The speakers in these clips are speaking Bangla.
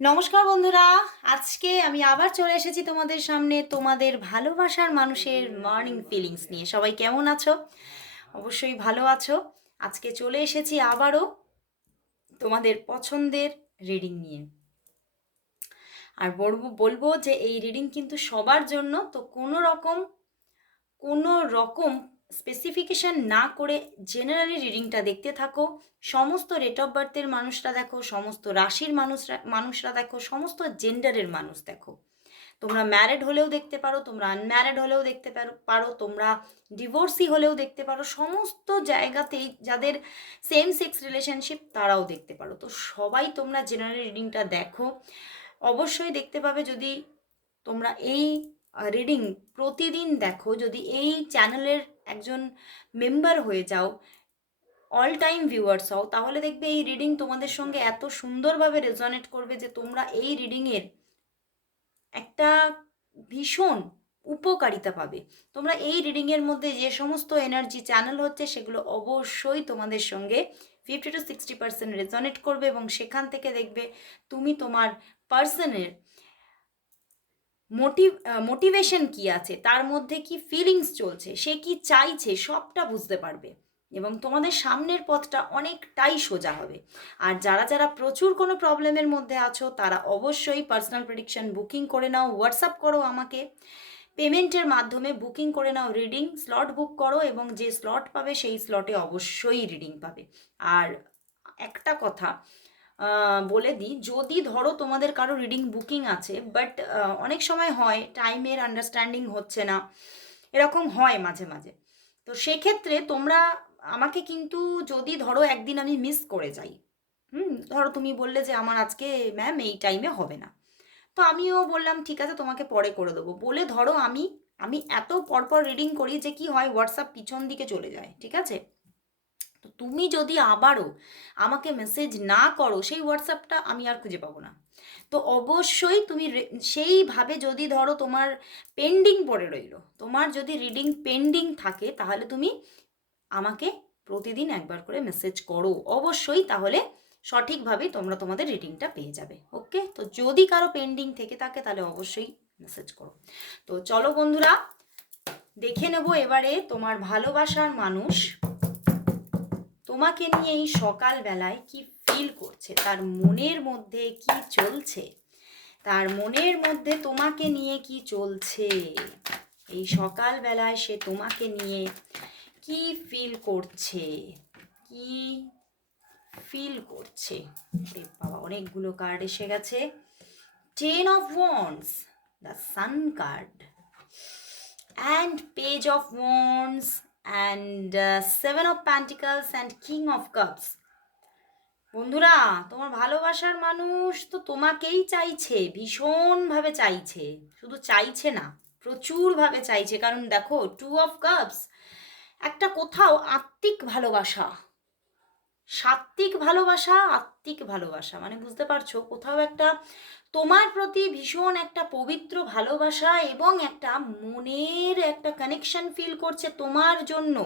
নমস্কার বন্ধুরা, আজকে আমি আবার চলে এসেছি তোমাদের সামনে তোমাদের ভালোবাসার মানুষের মর্নিং ফিলিংস নিয়ে। সবাই কেমন আছো? অবশ্যই ভালো আছো। আজকে চলে এসেছি আবারও তোমাদের পছন্দের রিডিং নিয়ে। আর বলব বলব যে এই রিডিং কিন্তু সবার জন্য তো কোনো রকম কোনো রকম স্পেসিফিকেশন না করে জেনারেলি রিডিংটা দেখতে থাকো। সমস্ত রেট অফ বার্থের মানুষরা দেখো, সমস্ত রাশির মানুষরা মানুষরা দেখো, সমস্ত জেন্ডারের মানুষ দেখো। তোমরা ম্যারেড হলেও দেখতে পারো, তোমরা আনম্যারেড হলেও দেখতে পারো পারো, তোমরা ডিভোর্সি হলেও দেখতে পারো। সমস্ত জায়গাতেই যাদের সেম সেক্স রিলেশনশিপ তারাও দেখতে পারো। তো সবাই তোমরা জেনারেল রিডিংটা দেখো। অবশ্যই দেখতে পাবে যদি তোমরা এই রিডিং প্রতিদিন দেখো, যদি এই চ্যানেলের একজন মেম্বার হয়ে যাও অল টাইম ভিউয়ার্স হও, তাহলে দেখবে এই রিডিং তোমাদের সঙ্গে এত সুন্দরভাবে রেজনেট করবে যে তোমরা এই রিডিংয়ের একটা ভীষণ উপকারিতা পাবে। তোমরা এই রিডিংয়ের মধ্যে যে সমস্ত এনার্জি চ্যানেল হচ্ছে, সেগুলো অবশ্যই তোমাদের সঙ্গে fifty to sixty percent resonate করবে এবং সেখান থেকে দেখবে তুমি তোমার পার্সনের মোটিভ মোটিভেশন কি আছে? তার মধ্যে কি ফিলিংস চলছে? সে কি চাইছে? সবটা বুঝতে পারবে। এবং তোমাদের সামনের পথটা অনেকটাই সোজা হবে। আর যারা যারা প্রচুর কোনো প্রবলেমের মধ্যে আছো, তারা অবশ্যই পার্সোনাল প্রেডিকশন বুকিং করে নাও হোয়াটসঅ্যাপ করো আমাকে। পেমেন্টের মাধ্যমে বুকিং করে নাও রিডিং স্লট বুক করো এবং যে স্লট পাবে, সেই স্লটে অবশ্যই রিডিং পাবে। আর একটা কথা বলে দিই। যদি ধরো তোমাদের কারও রিডিং বুকিং আছে বাট অনেক সময় হয় টাইমের আন্ডারস্ট্যান্ডিং হচ্ছে না, এরকম হয় মাঝে মাঝে। তো সেক্ষেত্রে তোমরা, আমাকে কিন্তু যদি ধরো একদিন আমি মিস করে যাই, হুম, ধরো তুমি বললে যে আমার আজকে ম্যাম এই টাইমে হবে না। তো আমিও বললাম, ঠিক আছে, তোমাকে পরে করে দেবো। বলে ধরো আমি আমি এত পরপর রিডিং করি যে কি হয় হোয়াটসঅ্যাপ পিছন দিকে চলে যায়, ঠিক আছে? তো তুমি যদি আবারও আমাকে মেসেজ না করো, সেই হোয়াটসঅ্যাপটা আমি আর খুঁজে পাবো না। তো অবশ্যই তুমি সেইভাবে যদি ধরো তোমার পেন্ডিং পড়ে রইল, তোমার যদি রিডিং পেন্ডিং থাকে, তাহলে তুমি আমাকে প্রতিদিন একবার করে মেসেজ করো। অবশ্যই তাহলে সঠিকভাবে তোমরা তোমাদের রিডিংটা পেয়ে যাবে ওকে তো যদি কারও পেন্ডিং থেকে থাকে, তাহলে অবশ্যই মেসেজ করো। তো চলো বন্ধুরা, দেখে নেব এবারে তোমার ভালোবাসার মানুষ তোমাকে নিয়ে এই সকালবেলায় কি ফিল করছে? তার মনের মধ্যে কি চলছে? তার মনের মধ্যে তোমাকে নিয়ে কি চলছে? এই সকালবেলায় সে তোমাকে নিয়ে কি ফিল করছে? কি ফিল করছে? বাবা, অনেকগুলো কার্ড এসে গেছে। Ten of wands the sun card and page of wands uh, seven of pentacles and king of cups. বন্ধুরা তোমার ভালোবাসার মানুষ তো তোমাকেই চাইছে ভীষণভাবে চাইছে। শুধু চাইছে না প্রচুরভাবে চাইছে। কারণ দেখো টু অফ কাপস একটা কোথাও আত্মিক ভালোবাসা। সাত্ত্বিক ভালোবাসা আত্মিক ভালোবাসা। মানে বুঝতে পারছ? কোথাও একটা তোমার প্রতি ভীষণ একটা পবিত্র ভালোবাসা এবং একটা মনের একটা কানেকশন ফিল করছে তোমার জন্য।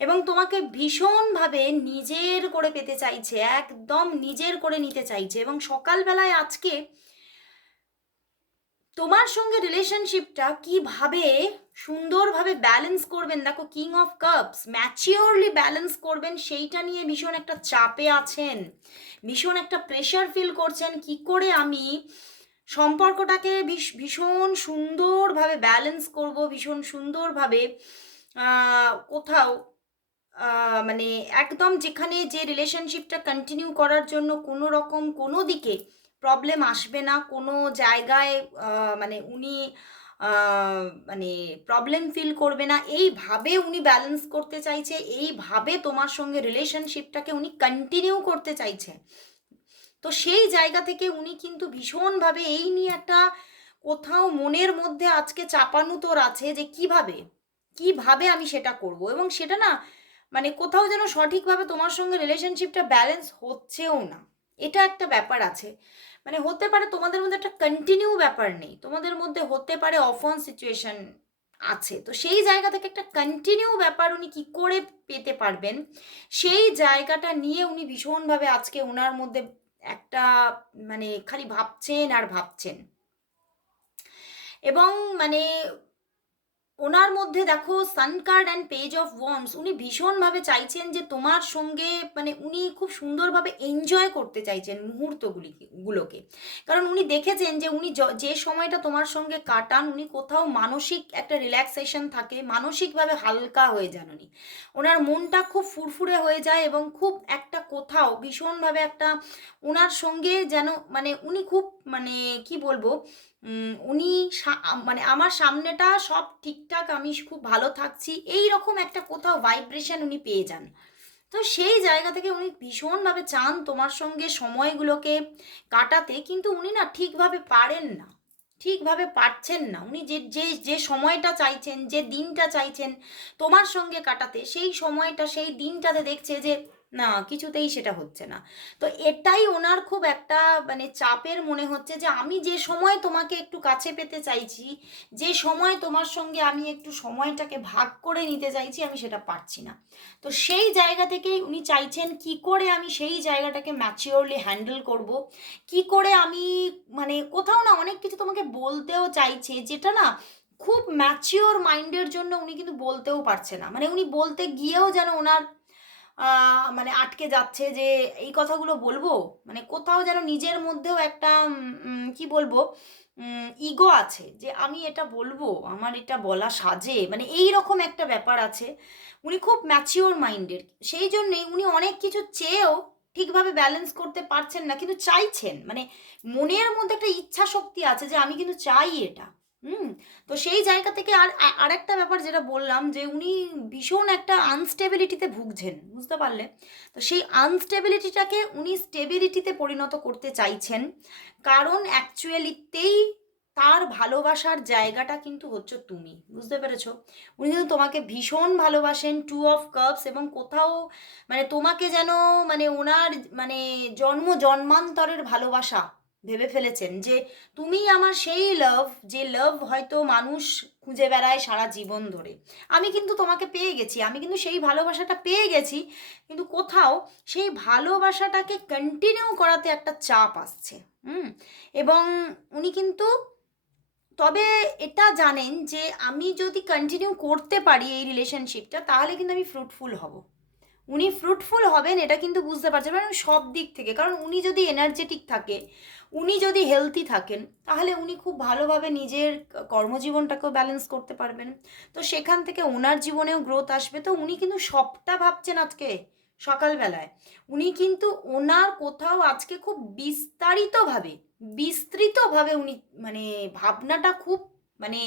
এবং তোমাকে ভীষণভাবে নিজের করে পেতে চাইছে, একদম নিজের করে নিতে চাইছে। এবং সকালবেলায় আজকে তোমার সঙ্গে রিলেশনশিপটা কীভাবে সুন্দরভাবে ব্যালেন্স করবেন? দেখো king of cups maturely balance করবেন, সেইটা নিয়ে ভীষণ একটা চাপে আছেন, ভীষণ একটা প্রেশার ফিল করছেন। কি করে আমি সম্পর্কটাকে ভীষ- ভীষণ সুন্দরভাবে ব্যালেন্স করব, ভীষণ সুন্দরভাবে কোথাও মানে একদম যেখানে যে রিলেশনশিপটা কন্টিনিউ করার জন্য কোনো রকম কোনো দিকে প্রবলেম আসবে না। কোনো জায়গায় মানে উনি মানে প্রবলেম ফিল করবে না। এইভাবে উনি ব্যালেন্স করতে চাইছে, এইভাবে তোমার সঙ্গে রিলেশনশিপটাকে উনি কন্টিনিউ করতে চাইছে। তো সেই জায়গা থেকে উনি কিন্তু ভীষণভাবে এই নিয়ে একটা কোথাও মনের মধ্যে আজকে চাপানো তোর আছে যে কীভাবে কীভাবে আমি সেটা করব? এবং সেটা না মানে কোথাও যেন সঠিকভাবে তোমার সঙ্গে রিলেশনশিপটা ব্যালেন্স হচ্ছেও না। এটা একটা ব্যাপার আছে। মানে হতে পারে তোমাদের মধ্যে একটা কন্টিনিউ ব্যাপার নেই। তোমাদের মধ্যে হতে পারে অফ অন সিচুয়েশন আছে। তো সেই জায়গা থেকে একটা কন্টিনিউ ব্যাপার উনি কি করে পেতে পারবেন? সেই জায়গাটা নিয়ে উনি ভীষণভাবে আজকে ওনার মধ্যে একটা মানে খালি ভাবছেন আর ভাবছেন। এবং মানে ওনার মধ্যে দেখো sun card and page of wands উনি ভীষণভাবে চাইছেন যে তোমার সঙ্গে মানে উনি খুব সুন্দরভাবে এনজয় করতে চাইছেন মুহূর্তগুলি, গুলোকে। কারণ উনি দেখেছেন যে উনি যে সময়টা তোমার সঙ্গে কাটান, উনি কোথাও মানসিক একটা রিল্যাক্সেশন থাকে, মানসিকভাবে হালকা হয়ে যান উনি। ওনার মনটা খুব ফুরফুরে হয়ে যায় এবং খুব একটা কোথাও, ভীষণভাবে একটা, ওনার সঙ্গে যেন মানে উনি খুব মানে কি বলব উনি মানে আমার সামনেটা সব ঠিকঠাক, আমি খুব ভালো থাকছি। এই রকম একটা কোথাও ভাইব্রেশন উনি পেয়ে যান। তো সেই জায়গা থেকে উনি ভীষণভাবে চান তোমার সঙ্গে সময়গুলোকে কাটাতে, কিন্তু উনি না ঠিকভাবে পারেন না। ঠিকভাবে পারছেন না। উনি যে যে যে সময়টা চাইছেন, যে দিনটা চাইছেন তোমার সঙ্গে কাটাতে, সেই সময়টা, সেই দিনটাতে দেখছে যে না, কিছুতেই সেটা হচ্ছে না। তো এটাই ওনার খুব একটা মানে চাপের মনে হচ্ছে যে, আমি যে সময় তোমাকে একটু কাছে পেতে চাইছি, যে সময় তোমার সঙ্গে আমি একটু সময়টাকে ভাগ করে নিতে চাইছি, আমি সেটা পারছি না। তো সেই জায়গা থেকেই উনি চাইছেন, কি করে আমি সেই জায়গাটাকে ম্যাচিওরলি হ্যান্ডেল করব? কি করে আমি মানে কোথাও না অনেক কিছু তোমাকে বলতেও চাইছে, যেটা না খুব ম্যাচিওর মাইন্ডের জন্য উনি কিন্তু বলতেও পারছে না। মানে উনি বলতে গিয়েও যেন ওনার মানে আটকে যাচ্ছে যে এই কথাগুলো বলব? মানে কোথাও যেন নিজের মধ্যেও একটা কি বলব? ইগো আছে যে আমি এটা বলব, আমার এটা বলা সাজে। মানে এই রকম একটা ব্যাপার আছে। উনি খুব ম্যাচিওর মাইন্ডের সেই জন্যেই উনি অনেক কিছু চেয়েও ঠিকভাবে ব্যালেন্স করতে পারছেন না, কিন্তু চাইছেন। মানে মনের মধ্যে একটা ইচ্ছা শক্তি আছে যে আমি কিন্তু চাই এটা। হুম, তো সেই জায়গা থেকে আর আ- আরেকটা ব্যাপার যেটা বললাম যে উনি ভীষণ একটা আনস্টেবিলিটিতে ভুগছেন, বুঝতে পারলে? তো সেই আনস্টেবিলিটিটাকে উনি স্টেবিলিটিতে পরিণত করতে চাইছেন, কারণ অ্যাকচুয়ালিতেই তার ভালোবাসার জায়গাটা কিন্তু হচ্ছে তুমি, বুঝতে পেরেছ? উনি কিন্তু তোমাকে ভীষণ ভালোবাসেন টু অফ কাপস এবং কোথাও মানে তোমাকে যেন মানে ওনার মানে জন্ম জন্মান্তরের ভালোবাসা ভেবে ফেলেছেন যে তুমি আমার সেই লাভ যে লাভ হয়তো মানুষ খুঁজে বেড়ায় সারা জীবন ধরে। আমি কিন্তু তোমাকে পেয়ে গেছি, আমি কিন্তু সেই ভালোবাসাটা পেয়ে গেছি, কিন্তু কোথাও সেই ভালোবাসাটাকে কন্টিনিউ করাতে একটা চাপ আসছে, হুম? এবং উনি কিন্তু তবে এটা জানেন যে আমি যদি কন্টিনিউ করতে পারি এই রিলেশনশিপটা তাহলে কিন্তু আমি ফ্রুটফুল হব। উনি ফ্রুটফুল হবেন, এটা কিন্তু বুঝতে পারছেন মানে সব দিক থেকে। কারণ উনি যদি এনার্জেটিক থাকে, উনি যদি হেলদি থাকেন, তাহলে উনি খুব ভালোভাবে নিজের কর্মজীবনটাকেও ব্যালেন্স করতে পারবেন। তো সেখান থেকে ওনার জীবনেও গ্রোথ আসবে। তো উনি কিন্তু সবটা ভাবছেন আজকে, সকালবেলায়। উনি কিন্তু ওনার কোথাও আজকে খুব বিস্তারিতভাবে, বিস্তৃতভাবে উনি মানে ভাবনাটা খুব মানে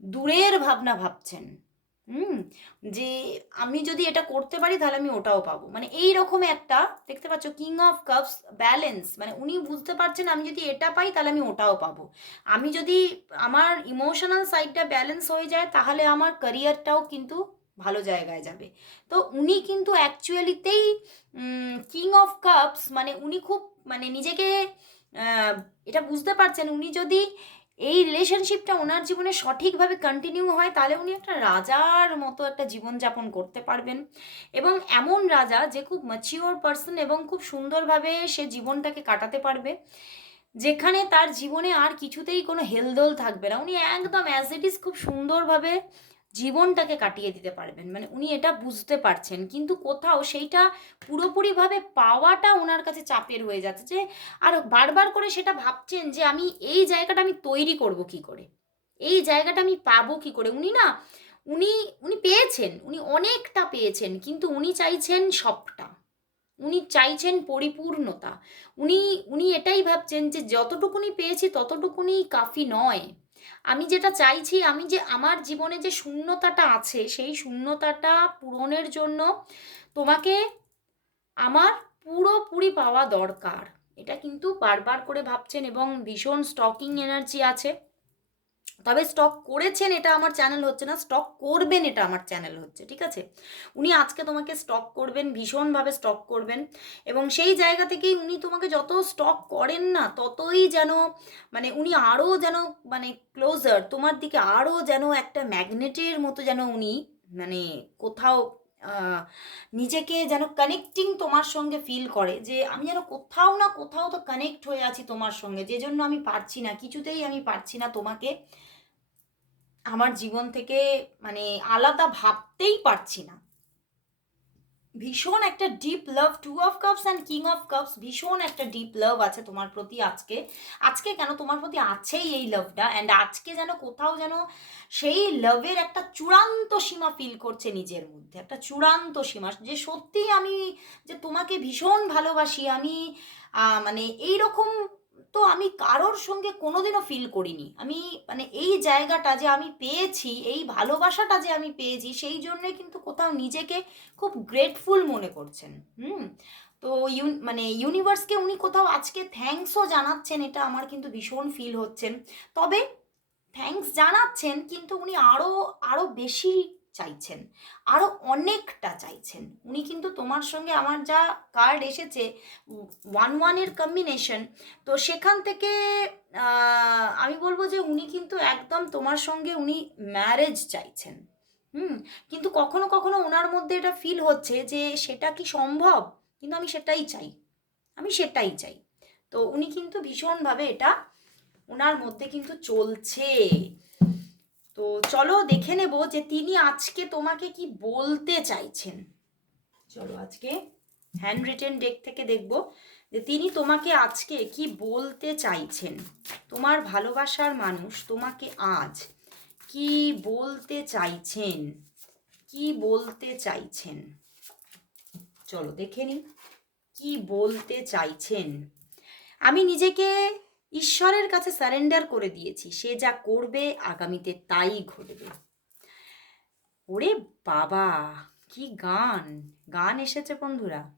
দূরের ভাবনা ভাবছেন। হুম, যে আমি যদি এটা করতে পারি তাহলে আমি ওটাও পাবো। মানে এই রকম একটা, দেখতে পাচ্ছ কিং অফ কাপস ব্যালেন্স মানে উনি বুঝতে পারছেন আমি যদি এটা পাই তাহলে আমি ওটাও পাবো। আমি যদি আমার ইমোশনাল সাইডটা ব্যালেন্স হয়ে যায় তাহলে আমার ক্যারিয়ারটাও কিন্তু ভালো জায়গায় যাবে। তো উনি কিন্তু অ্যাকচুয়ালিতেই কিং অফ কাপস মানে উনি খুব মানে নিজেকে এটা বুঝতে পারছেন, উনি যদি এই রিলেশনশিপটা ওনার জীবনে সঠিকভাবে কন্টিনিউ হয়, তাহলে উনি একটা রাজার মতো একটা জীবনযাপন করতে পারবেন। এবং এমন রাজা যে খুব ম্যাচিওর পার্সন এবং খুব সুন্দরভাবে সে জীবনটাকে কাটাতে পারবে, যেখানে তার জীবনে আর কিছুতেই কোনো হেলদোল থাকবে না। উনি একদম অ্যাজ ইট ইজ খুব সুন্দরভাবে জীবনটাকে কাটিয়ে দিতে পারবেন। মানে উনি এটা বুঝতে পারছেন। কিন্তু কোথাও সেইটা পুরোপুরিভাবে পাওয়াটা ওনার কাছে চাপের হয়ে যাচ্ছে যে, আর বারবার করে সেটা ভাবছেন যে, আমি এই জায়গাটা আমি তৈরি করব কি করে? এই জায়গাটা আমি পাবো কি করে? উনি না, উনি উনি পেয়েছেন, উনি অনেকটা পেয়েছেন, কিন্তু উনি চাইছেন সবটা। উনি চাইছেন পরিপূর্ণতা। উনি উনি এটাই ভাবছেন যে, যতটুকুনি পেয়েছি ততটুকুনি কাফি নয়। আমি যেটা চাইছি, আমি যে আমার জীবনে যে শূন্যতাটা আছে, সেই শূন্যতাটা পূরণের জন্য তোমাকে আমার পুরোপুরি পাওয়া দরকার। এটা কিন্তু বারবার করে ভাবছেন এবং ভীষণ স্টকিং এনার্জি আছে। তবে স্টক করেছেন এটা আমার চ্যানেল হচ্ছে না স্টক করবেন এটা আমার চ্যানেল হচ্ছে, ঠিক আছে? উনি আজকে তোমাকে স্টক করবেন, ভীষণভাবে স্টক করবেন এবং সেই জায়গা থেকেই উনি তোমাকে যত স্টক করেন না, ততই যেন মানে উনি আরও যেন মানে ক্লোজার তোমার দিকে আরও যেন একটা ম্যাগনেটের মতো যেন উনি মানে কোথাও নিজেকে যেন কানেক্টিং তোমার সঙ্গে ফিল করে, যে আমি যেন কোথাও না কোথাও তো কানেক্ট হয়ে আছি তোমার সঙ্গে যে জন্য আমি পারছি না, কিছুতেই আমি পারছি না তোমাকে আমার জীবন থেকে মানে আলাদা ভাবতেই পারছি না। ভীষণ একটা deep love two of cups and king of cups ভীষণ একটা ডিপ লাভ আছে তোমার প্রতি আজকে। আজকে কেন তোমার প্রতি আছেই এই লাভটা অ্যান্ড আজকে যেন কোথাও যেন সেই লাভের একটা চূড়ান্ত সীমা ফিল করছে নিজের মধ্যে। একটা চূড়ান্ত সীমা, যে সত্যিই আমি যে তোমাকে ভীষণ ভালোবাসি, আমি মানে এই রকম তো আমি কারোর সঙ্গে কোনোদিনও ফিল করিনি। আমি মানে এই জায়গাটা যে আমি পেয়েছি, এই ভালোবাসাটা যে আমি পেয়েছি, সেই জন্যে কিন্তু কোথাও নিজেকে খুব গ্রেটফুল মনে করছেন। হুম? তো ইউন মানে ইউনিভার্সকে উনি কোথাও আজকে থ্যাঙ্কসও জানাচ্ছেন, এটা আমার কিন্তু ভীষণ ফিল হচ্ছেন। তবে থ্যাঙ্কস জানাচ্ছেন, কিন্তু উনি আরও আরও বেশি চাইছেন। আরও অনেকটা চাইছেন। উনি কিন্তু তোমার সঙ্গে আমার যা কার্ড এসেছে ওয়ান ওয়ানের কম্বিনেশন তো সেখান থেকে আমি বলব যে উনি কিন্তু একদম তোমার সঙ্গে উনি ম্যারেজ চাইছেন। হুম? কিন্তু কখনো কখনো ওনার মধ্যে এটা ফিল হচ্ছে যে সেটা কি সম্ভব? কিন্তু আমি সেটাই চাই। আমি সেটাই চাই। তো উনি কিন্তু ভীষণভাবে এটা ওনার মধ্যে কিন্তু চলছে। তো চলো দেখে নেব যে তিনি আজকে তোমাকে কি বলতে চাইছেন। চলো আজকে হ্যান্ড রিটেন ডেক থেকে দেখব যে তিনি তোমাকে আজকে কি বলতে চাইছেন। তোমার ভালোবাসার মানুষ তোমাকে আজ কি বলতে চাইছেন? কি বলতে চাইছেন? চলো দেখে নিই। কি বলতে চাইছেন? আমি নিজেকে ঈশ্বরের কাছে সারেন্ডার করে দিয়েছি। সে যা করবে আগামীতে তাই ঘটবে। ওরে বাবা, কি গান। গান এসেছে বন্ধুরা।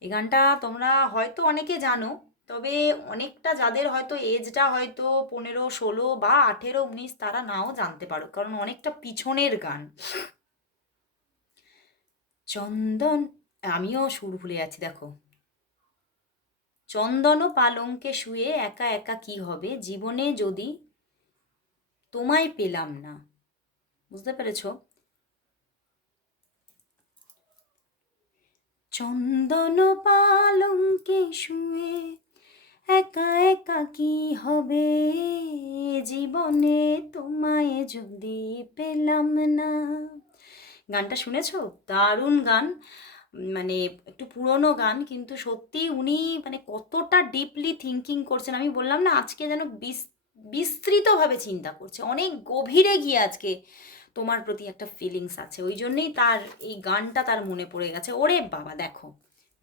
এই গানটা তোমরা হয়তো অনেকে জানো, তবে অনেকটা যাদের হয়তো এজটা হয়তো পনেরো, ষোলো বা আঠেরো, উনিশ, তারা নাও জানতে পারো, কারণ অনেকটা পিছনের গান। চন্দন, আমিও সুর ভুলে যাচ্ছি, দেখো। চন্দন পালঙ্কে শুয়ে একা একা কি হবে? জীবনে যদি তোমায় পেলাম না। বুঝতে পেরেছ? চন্দন পালঙ্কে শুয়ে একা একা কি হবে? জীবনে তোমায় যদি পেলাম না। গানটা শুনেছ? দারুণ গান। মানে একটু পুরনো গান, কিন্তু সত্যি উনি মানে কতটা ডিপলি থিঙ্কিং করছেন। আমি বললাম না, আজকে যেন বিস- বিস্তৃতভাবে চিন্তা করছে। অনেক গভীরে গিয়ে আজকে তোমার প্রতি একটা ফিলিংস আছে। ওই জন্যেই তার এই গানটা তার মনে পড়ে গেছে। ওরে বাবা, দেখো।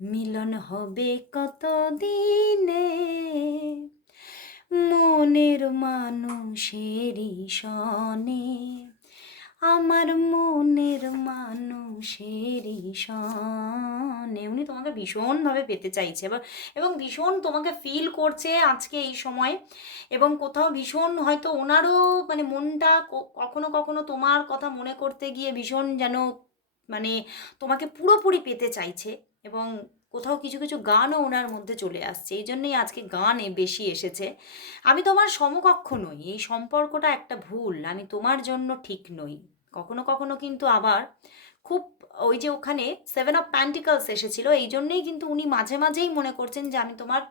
মিলন হবে কত দিনে মনের মানুষেরই সনে। আমার মনের মানুষেরই সনে উনি তোমাকে ভীষণভাবে পেতে চাইছে এবার, এবং ভীষণ তোমাকে ফিল করছে আজকে এই সময়, এবং কোথাও ভীষণ হয়তো ওনারও মানে মনটা কখনো কখনো তোমার কথা মনে করতে গিয়ে ভীষণ যেন মানে তোমাকে পুরোপুরি পেতে চাইছে, এবং কোথাও কিছু কিছু গানও ওনার মধ্যে চলে আসছে। এই জন্যই আজকে গান বেশি এসেছে। আমি তোমার সমকক্ষ নই, এই সম্পর্কটা একটা ভুল, আমি তোমার জন্য ঠিক নই। কখনো কখনো কিন্তু আবার খুব ওই যে ওখানে সেভেন অফ প্যান্টিকলস এসেছিল, এই জন্যেই কিন্তু উনি মাঝে মাঝেই মনে করছেন যে আমি তোমার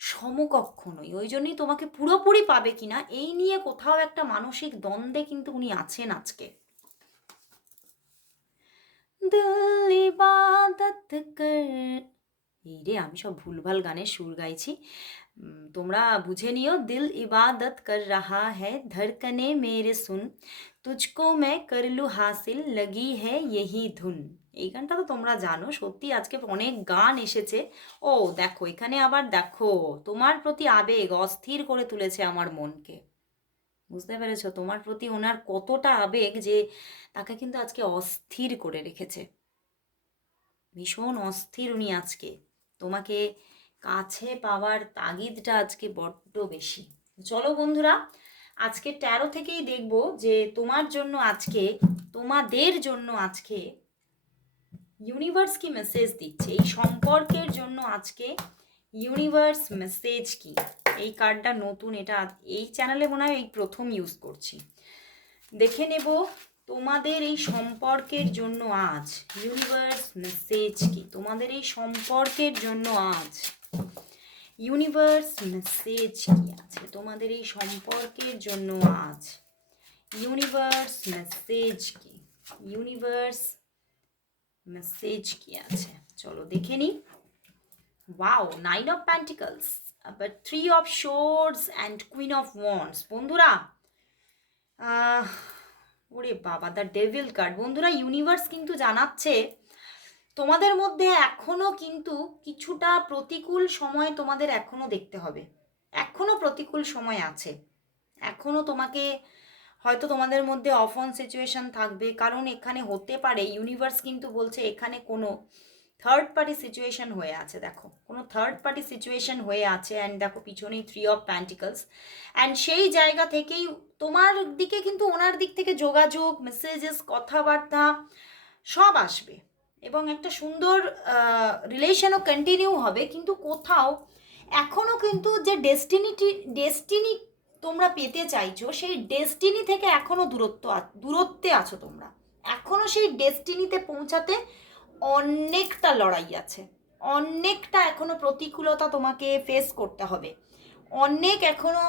সমকক্ষ নই, ওই জন্যই তোমাকে পুরোপুরি পাবে কিনা, এই নিয়ে কোথাও একটা মানসিক দ্বন্দ্বে কিন্তু উনি আছেন আজকে। এই রে, আমি সব ভুলভাল গানের সুর গাইছি। তোমরা বুঝে নিও, দিল ইবাদত কর রাহা হ্যায়, ধড়কনে মেরে সুন। তুঝকো মে কর লু হাসিল, লগি হ্যায় ধুন। এই গানটা তো তোমরা জানো, সত্যি আজকে অনেক গান এসেছে। ও, দেখো, এখানে আবার দেখো, তোমার প্রতি আবেগ অস্থির করে তুলেছে আমার মনকে। বুঝতে পেরেছ? তোমার প্রতি ওনার কতটা আবেগ যে তাকে কিন্তু আজকে অস্থির করে রেখেছে। ভীষণ অস্থির উনি আজকে। তোমাকে কাছে পাওয়ার তাগিদটা আজকে বড্ড বেশি। চলো বন্ধুরা, আজকে ট্যারো থেকেই দেখব যে তোমার জন্য আজকে, তোমাদের জন্য আজকে ইউনিভার্স কি মেসেজ দিচ্ছে? এই সম্পর্কের জন্য আজকে ইউনিভার্স মেসেজ কি? এই কার্ডটা নতুন, এটা এই চ্যানেলে মনে হয় এই প্রথম ইউজ করছি। দেখে নেব তোমাদের এই সম্পর্কের জন্য আজ ইউনিভার্স মেসেজ কি? তোমাদের এই সম্পর্কের জন্য আজ ইউনিভার্স মেসেজ কি আছে? তোমাদের এই সম্পর্কের জন্য আজ ইউনিভার্স মেসেজ কি? ইউনিভার্স মেসেজ কি আছে? চলো দেখে নিই। Wow nine of pentacles but three of swords and queen of wands বন্ধুরা ওরে বাবা দ্য ডেভিল কার্ড বন্ধুরা ইউনিভার্স কিন্তু জানাচ্ছে তোমাদের মধ্যে এখনও কিন্তু কিছুটা প্রতিকূল সময় তোমাদের এখনও দেখতে হবে। এখনও প্রতিকূল সময় আছে। এখনও তোমাকে হয়তো তোমাদের মধ্যে অফ অন সিচুয়েশন থাকবে। কারণ এখানে হতে পারে ইউনিভার্স কিন্তু বলছে এখানে কোনো থার্ড পার্টি সিচুয়েশন হয়ে আছে, দেখো। কোনো থার্ড পার্টি সিচুয়েশন হয়ে আছে অ্যান্ড দেখো পিছনেই থ্রি অফ প্যান্টিকলস অ্যান্ড সেই জায়গা থেকেই তোমার দিকে কিন্তু ওনার দিক থেকে যোগাযোগ মেসেজেস কথাবার্তা সব আসবে। এবং একটা সুন্দর রিলেশনও কন্টিনিউ হবে, কিন্তু কোথাও এখনও কিন্তু যে ডেস্টিনিটি ডেস্টিনি তোমরা পেতে চাইছো, সেই ডেস্টিনি থেকে এখনও দূরত্ব দূরত্বে আছো তোমরা। এখনও সেই ডেস্টিনিতে পৌঁছাতে অনেকটা লড়াই আছে। অনেকটা এখনও প্রতিকূলতা তোমাকে ফেস করতে হবে। অনেক এখনও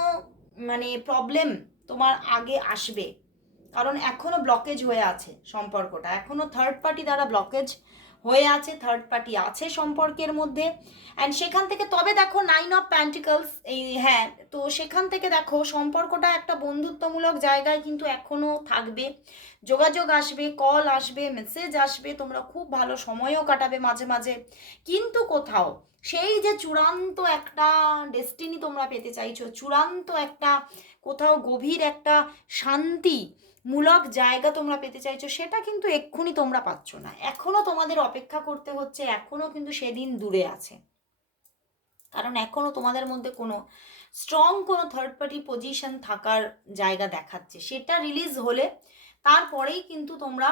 মানে প্রবলেম তোমার আগে আসবে। কারণ এখনও ব্লকেজ হয়ে আছে সম্পর্কটা। এখনও থার্ড পার্টি দ্বারা ব্লকেজ হয়ে আছে থার্ড পার্টি আছে সম্পর্কের মধ্যে। অ্যান্ড সেখান থেকে, তবে দেখো নাইন অফ প্যান্টিকলস এই হ্যাঁ তো সেখান থেকে দেখো সম্পর্কটা একটা বন্ধুত্বমূলক জায়গায় কিন্তু এখনও থাকবে। যোগাযোগ আসবে কল আসবে মেসেজ আসবে, তোমরা খুব ভালো সময়ও কাটাবে মাঝে মাঝে। কিন্তু কোথাও সেই যে চূড়ান্ত একটা ডেস্টিনি তোমরা পেতে চাইছো, চূড়ান্ত একটা কোথাও গভীর একটা শান্তি মূলক জায়গা তোমরা পেতে চাইছো, সেটা কিন্তু এক্ষুনি তোমরা পাচ্ছ না। এখনও তোমাদের অপেক্ষা করতে হচ্ছে এখনও কিন্তু সেদিন দূরে আছে। কারণ এখনও তোমাদের মধ্যে কোনো স্ট্রং কোনো থার্ড পার্টি পজিশন থাকার জায়গা দেখাচ্ছে। সেটা রিলিজ হলে তারপরেই কিন্তু তোমরা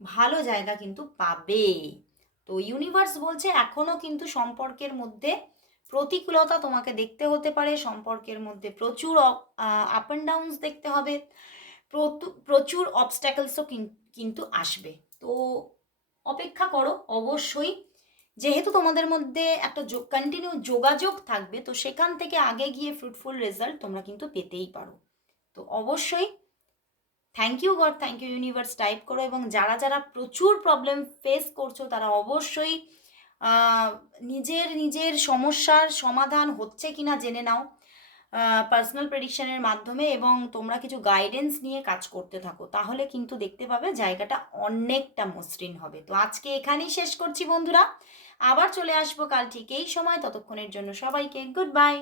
ভালো জায়গা কিন্তু পাবে। তো ইউনিভার্স বলছে এখনও কিন্তু সম্পর্কের মধ্যে প্রতিকূলতা তোমাকে দেখতে হতে পারে, সম্পর্কের মধ্যে প্রচুর আপ অ্যান্ড ডাউনস দেখতে হবে। প্রচুর অবস্ট্যাকলসও কিন্তু আসবে। তো অপেক্ষা করো, অবশ্যই। যেহেতু তোমাদের মধ্যে একটা কন্টিনিউ যোগাযোগ থাকবে, তো সেখান থেকে আগে গিয়ে ফ্রুটফুল রেজাল্ট তোমরা কিন্তু পেতেই পারো। তো অবশ্যই thank you God thank you universe type করো এবং যারা যারা প্রচুর প্রবলেম ফেস করছ, তারা অবশ্যই নিজের নিজের সমস্যার সমাধান হচ্ছে কিনা জেনে নাও। পার্সোনাল প্রেডিকশনের মাধ্যমে এবং তোমরা কিছু গাইডেন্স নিয়ে কাজ করতে থাকো, তাহলে কিন্তু দেখতে পাবে জায়গাটা অনেকটা মসৃণ হবে। তো আজকে এখানেই শেষ করছি বন্ধুরা। আবার চলে আসব কাল ঠিক এই সময়। ততক্ষণের জন্য সবাইকে গুড বাই